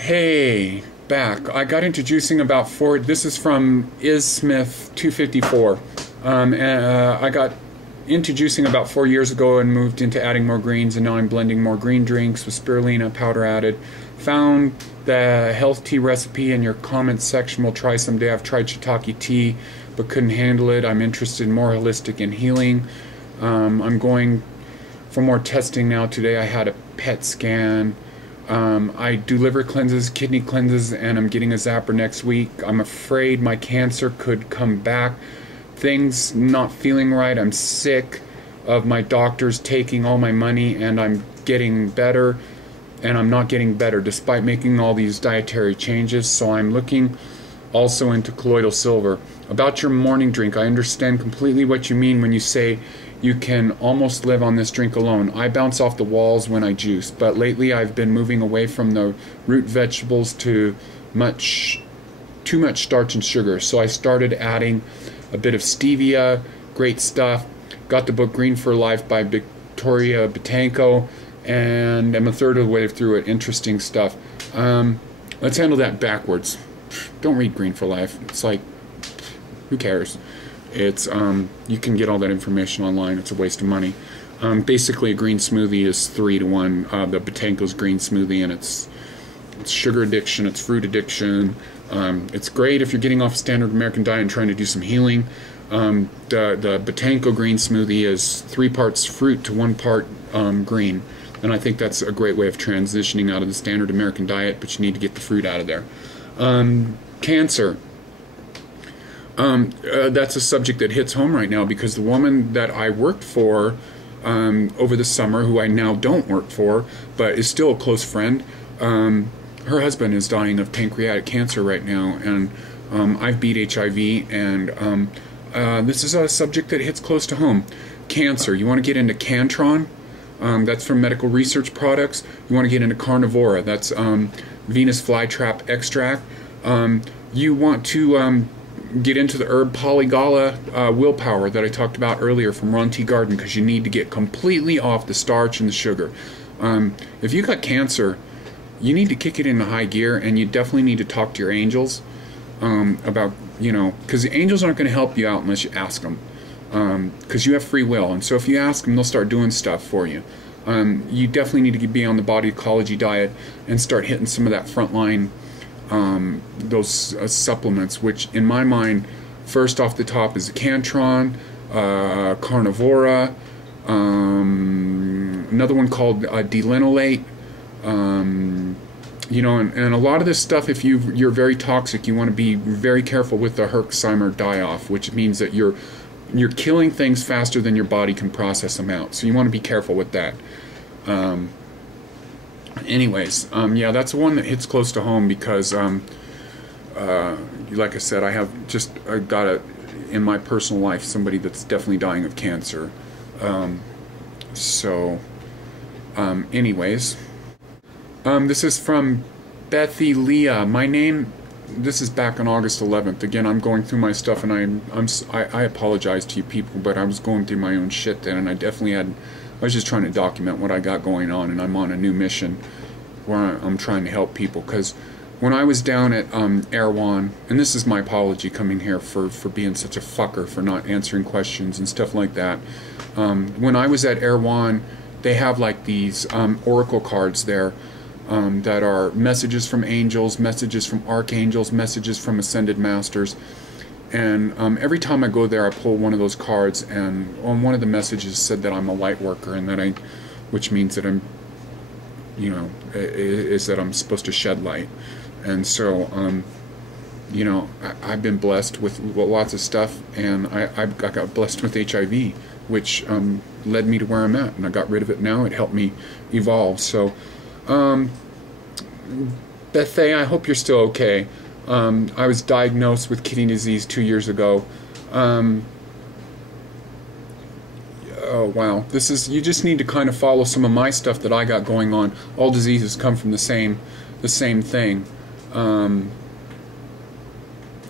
Hey, back. I got into juicing about four. This is from Smith 254. I got into juicing about 4 years ago and moved into adding more greens, and now I'm blending more green drinks with spirulina powder added. Found the health tea recipe in your comments section. We'll try someday. I've tried shiitake tea, but couldn't handle it. I'm interested in more holistic and healing. I'm going for more testing now. Today I had a PET scan. I do liver cleanses, kidney cleanses, and I'm getting a zapper next week. I'm afraid my cancer could come back. Things not feeling right. I'm sick of my doctors taking all my money, and I'm getting better, and I'm not getting better despite making all these dietary changes. So I'm looking also into colloidal silver. About your morning drink, I understand completely what you mean when you say you can almost live on this drink alone. I bounce off the walls when I juice, but lately I've been moving away from the root vegetables to too much starch and sugar. So I started adding a bit of stevia. Great stuff. Got the book Green for Life by Victoria Boutenko, and I'm a third of the way through it. Interesting stuff. Let's handle that backwards. Don't read Green for Life. It's like, who cares? It's you can get all that information online. It's a waste of money. Basically, a green smoothie is 3-to-1. The Boutenko's green smoothie, and it's sugar addiction, it's fruit addiction. It's great if you're getting off a standard American diet and trying to do some healing. The Boutenko green smoothie is 3 parts fruit to 1 part green, and I think that's a great way of transitioning out of the standard American diet. But you need to get the fruit out of there. Cancer. That's a subject that hits home right now because the woman that I worked for over the summer, who I now don't work for, but is still a close friend, her husband is dying of pancreatic cancer right now, and I've beat HIV, and this is a subject that hits close to home. Cancer. You want to get into Cantron? That's from Medical Research Products. You want to get into Carnivora. That's Venus flytrap extract. You want to get into the herb Polygala Willpower that I talked about earlier from Ron T. Garden, because you need to get completely off the starch and the sugar. If you got cancer, you need to kick it into high gear, and you definitely need to talk to your angels about, because the angels aren't going to help you out unless you ask them, because you have free will, and so if you ask them, they'll start doing stuff for you. You definitely need to be on the body ecology diet and start hitting some of that frontline those supplements, which in my mind, first off the top is the Cantron, Carnivora, another one called Delinolate, and a lot of this stuff, if you're very toxic, you want to be very careful with the Herxheimer die-off, which means that you're killing things faster than your body can process them out, so you want to be careful with that. Anyways, yeah, that's one that hits close to home because, like I said, I got in my personal life, somebody that's definitely dying of cancer. Anyways, this is from Bethy Leah. This is back on August 11th. Again, I'm going through my stuff, and I apologize to you people, but I was going through my own shit then, and I was just trying to document what I got going on, and I'm on a new mission where I'm trying to help people. Because when I was down at Erewhon, and this is my apology coming here for being such a fucker, for not answering questions and stuff like that. When I was at Erewhon, they have like these oracle cards there that are messages from angels, messages from archangels, messages from ascended masters. And every time I go there, I pull one of those cards, and on one of the messages said that I'm a light worker, and which means that I'm, is that I'm supposed to shed light. And so, I've been blessed with lots of stuff, and I got blessed with HIV, which led me to where I'm at, and I got rid of it now. It helped me evolve. So, Bethay, I hope you're still okay. I was diagnosed with kidney disease 2 years ago. Oh wow, you just need to kind of follow some of my stuff that I got going on. All diseases come from the same thing.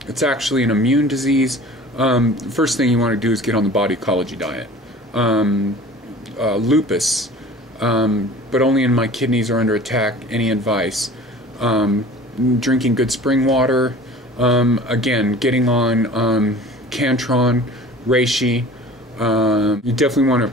It's actually an immune disease. First thing you want to do is get on the body ecology diet. Lupus, but only in my kidneys are under attack. Any advice? drinking good spring water, again, getting on Cantron, reishi. You definitely want to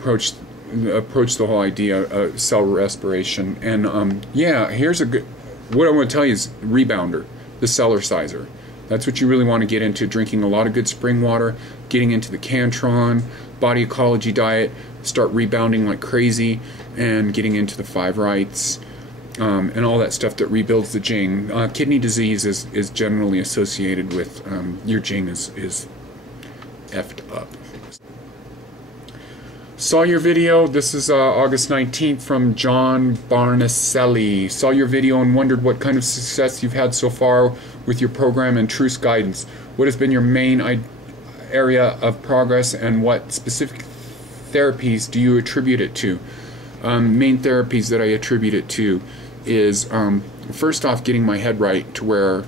approach the whole idea of cell respiration. And yeah, here's a good, what I want to tell you is rebounder, the Cellerciser. That's what you really want to get into, drinking a lot of good spring water, getting into the Cantron, body ecology diet, start rebounding like crazy, and getting into the 5 rights, and all that stuff that rebuilds the Jing. Kidney disease is generally associated with your Jing is effed up. Saw your video. This is August 19th from John Barnaselli. Saw your video and wondered what kind of success you've had so far with your program and Truth's guidance. What has been your main area of progress, and what specific therapies do you attribute it to? Main therapies that I attribute it to is first off, getting my head right to where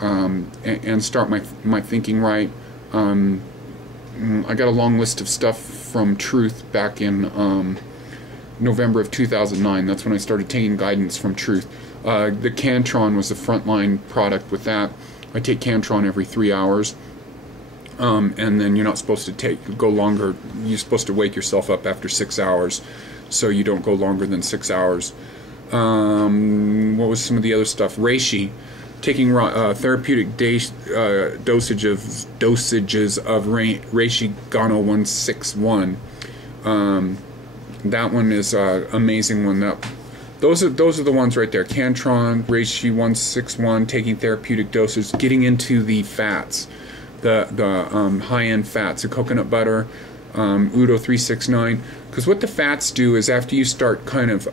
and start my thinking right. I got a long list of stuff from Truth back in November of 2009. That's when I started taking guidance from Truth. The Cantron was the frontline product with that. I take Cantron every 3 hours, and then you're not supposed to go longer. You're supposed to wake yourself up after 6 hours, so you don't go longer than 6 hours. What was some of the other stuff? Reishi. Taking therapeutic dosages of Reishi Gano 161. That one is an amazing one. Those are the ones right there. Cantron, Reishi 161. Taking therapeutic doses, getting into the fats, the high-end fats, the coconut butter, Udo 369. Because what the fats do is after you start kind of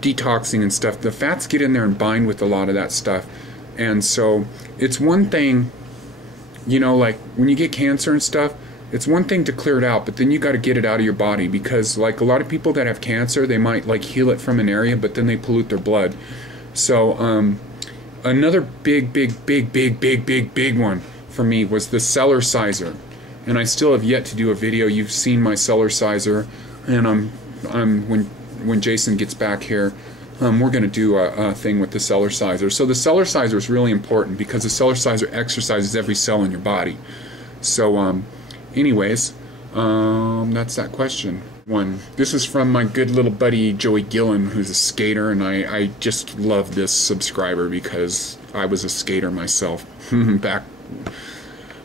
detoxing and stuff, the fats get in there and bind with a lot of that stuff. And so it's one thing, you know, like when you get cancer and stuff, it's one thing to clear it out, but then you got to get it out of your body, because like a lot of people that have cancer, they might like heal it from an area, but then they pollute their blood. So another big one for me was the Cellerciser, and I still have yet to do a video. You've seen my Cellerciser, and when Jason gets back here, we're going to do a thing with the Cellerciser. So the Cellerciser is really important because the Cellerciser exercises every cell in your body. So anyways, that's that question. This is from my good little buddy Joey Gillen, who's a skater, and I just love this subscriber because I was a skater myself. Back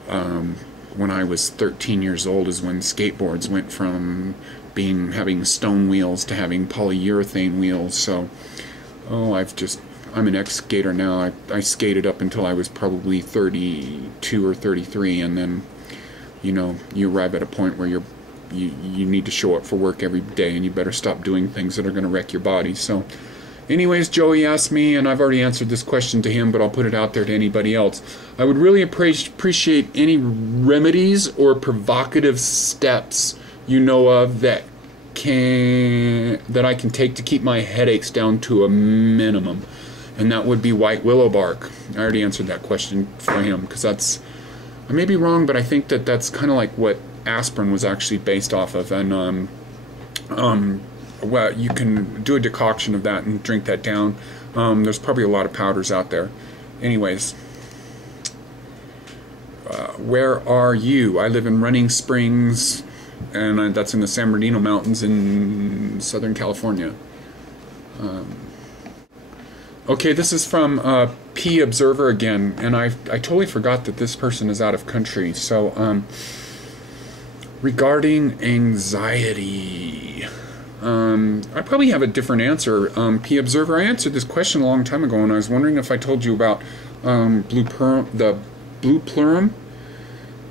when I was 13 years old is when skateboards went from having stone wheels to having polyurethane wheels. So I'm an ex-skater now. I skated up until I was probably 32 or 33, and then you know, you arrive at a point where you need to show up for work every day, and you better stop doing things that are going to wreck your body. So anyways, Joey asked me, and I've already answered this question to him, but I'll put it out there to anybody else. I would really appreciate any remedies or provocative steps you know of that I can take to keep my headaches down to a minimum, and that would be white willow bark. I already answered that question for him, because I may be wrong, but I think that's kind of like what aspirin was actually based off of. And well, you can do a decoction of that and drink that down. There's probably a lot of powders out there. Anyways, where are you? I live in Running Springs, and that's in the San Bernardino Mountains in Southern California. Okay, this is from P Observer again, and I totally forgot that this person is out of country. So regarding anxiety, I probably have a different answer. P Observer, I answered this question a long time ago, and I was wondering if I told you about the blue plurum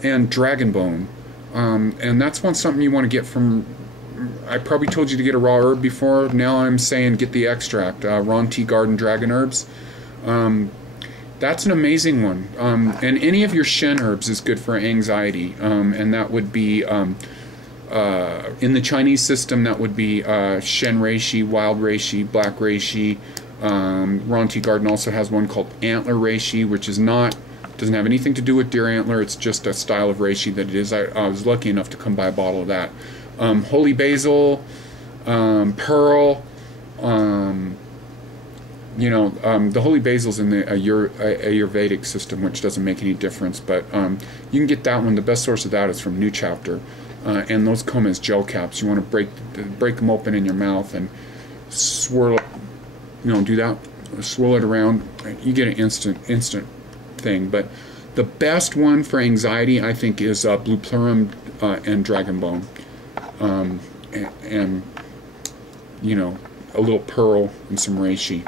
and dragon bone. And that's something you want to get from. I probably told you to get a raw herb before. Now I'm saying get the extract. Ron T. Garden Dragon Herbs. That's an amazing one. And any of your Shen herbs is good for anxiety. And that would be in the Chinese system. That would be Shen Reishi, Wild Reishi, Black Reishi. Ron T. Garden also has one called Antler Reishi, which doesn't have anything to do with deer antler. It's just a style of reishi that it is. I was lucky enough to come by a bottle of that. Holy basil, pearl, The holy basil's in the Ayurvedic system, which doesn't make any difference, but you can get that one. The best source of that is from New Chapter, and those come as gel caps. You want to break them open in your mouth and swirl it, do that, swirl it around. You get an instant thing. But the best one for anxiety, I think, is Blue Plurum and Dragon Bone, and a little pearl and some reishi.